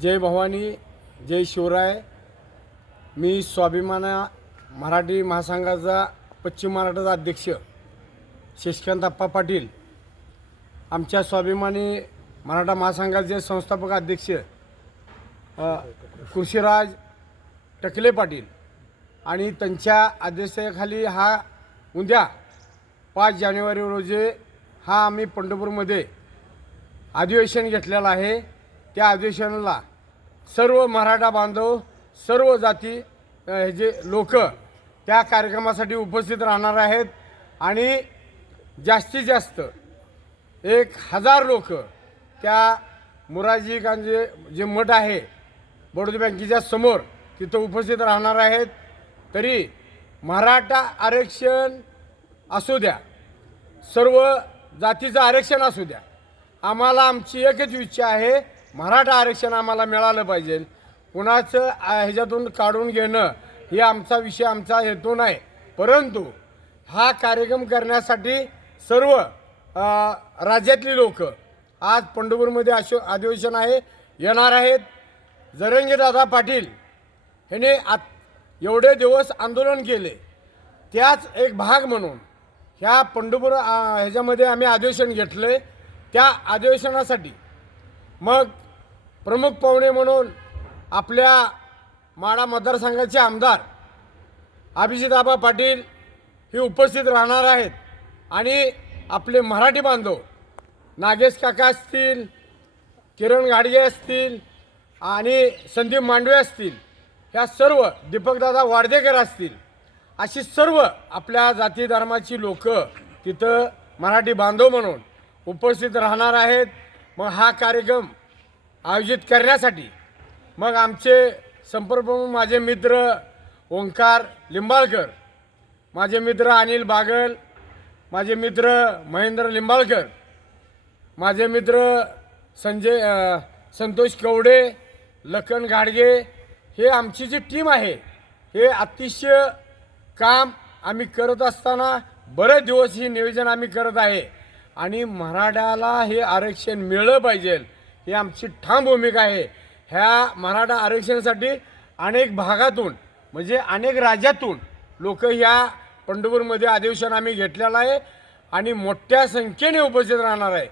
जय भवानी जय शिवराय. मी स्वाभिमाना मराठी महासंघाचा पश्चिम महाराष्ट्राचा अध्यक्ष शशिकांत अप्पा पाटील. आमच्या स्वाभिमानी मराठा महासंघाचे संस्थापक अध्यक्ष कृषीराज टकले पाटील आणि त्यांच्या अध्यक्षतेखाली हा उद्या पाच जानेवारी रोजी हा आम्ही पंढरपूरमध्ये अधिवेशन घेतलेलं आहे. त्या अधिवेशनाला सर्व मराठा बांधव सर्व जाती हे जे लोक त्या कार्यक्रमासाठी उपस्थित राहणार आहेत. आणि जास्तीत जास्त एक हजार लोक त्या मुराजी गांजे जे मठ आहे बडोदा बँकेच्या समोर तिथं उपस्थित राहणार आहेत. तरी मराठा आरक्षण असू द्या सर्व जातीचं आरक्षण असू द्या आम्हाला आमची एकच इच्छा आहे मराठा आरक्षण आम्हाला मिळालं पाहिजे. कुणाचं ह्याच्यातून काढून घेणं हे आमचा विषय आमचा हेतू नाही. परंतु हा कार्यक्रम करण्यासाठी सर्व राज्यातली लोक आज पंढरपूरमध्ये अशो अधिवेशन आहे येणार आहेत. जरंगीदादा पाटील ह्याने आत एवढे दिवस आंदोलन केले. त्याच एक भाग म्हणून ह्या पंढरपूर ह्याच्यामध्ये आम्ही अधिवेशन घेतले त्या अधिवेशनासाठी मग प्रमुख पाहुणे म्हणून आपल्या माडा मतदारसंघाचे आमदार अभिजिताबा पाटील हे उपस्थित राहणार आहेत. आणि आपले मराठी बांधव नागेश काका असतील किरण गाडगे असतील आणि संदीप मांडवे असतील ह्या सर्व दीपकदादा वाडदेकर असतील अशी सर्व आपल्या जाती धर्माची लोक तिथं मराठी बांधव म्हणून उपस्थित राहणार आहेत. मग हा कार्यक्रम आयोजित करण्यासाठी मग आमचे संपर्कप्रमुख माझे मित्र ओंकार लिंबाळकर माझे मित्र अनिल बागल माझे मित्र महेंद्र लिंबाळकर माझे मित्र संजय संतोष कवडे लखन गाडगे हे आमची जी टीम आहे हे अतिशय काम आम्ही करत असताना बरेच दिवस ही नियोजन आम्ही करत आहे. आणि मराठ्याला हे आरक्षण मिळलं पाहिजे. ही आमची ठाम भूमिका आहे. ह्या मराठा आरक्षणासाठी अनेक भागातून म्हणजे अनेक राज्यातून लोक ह्या पंढरपूरमध्ये अधिवेशन आम्ही घेतलेलं आहे आणि मोठ्या संख्येने उपस्थित राहणार आहे.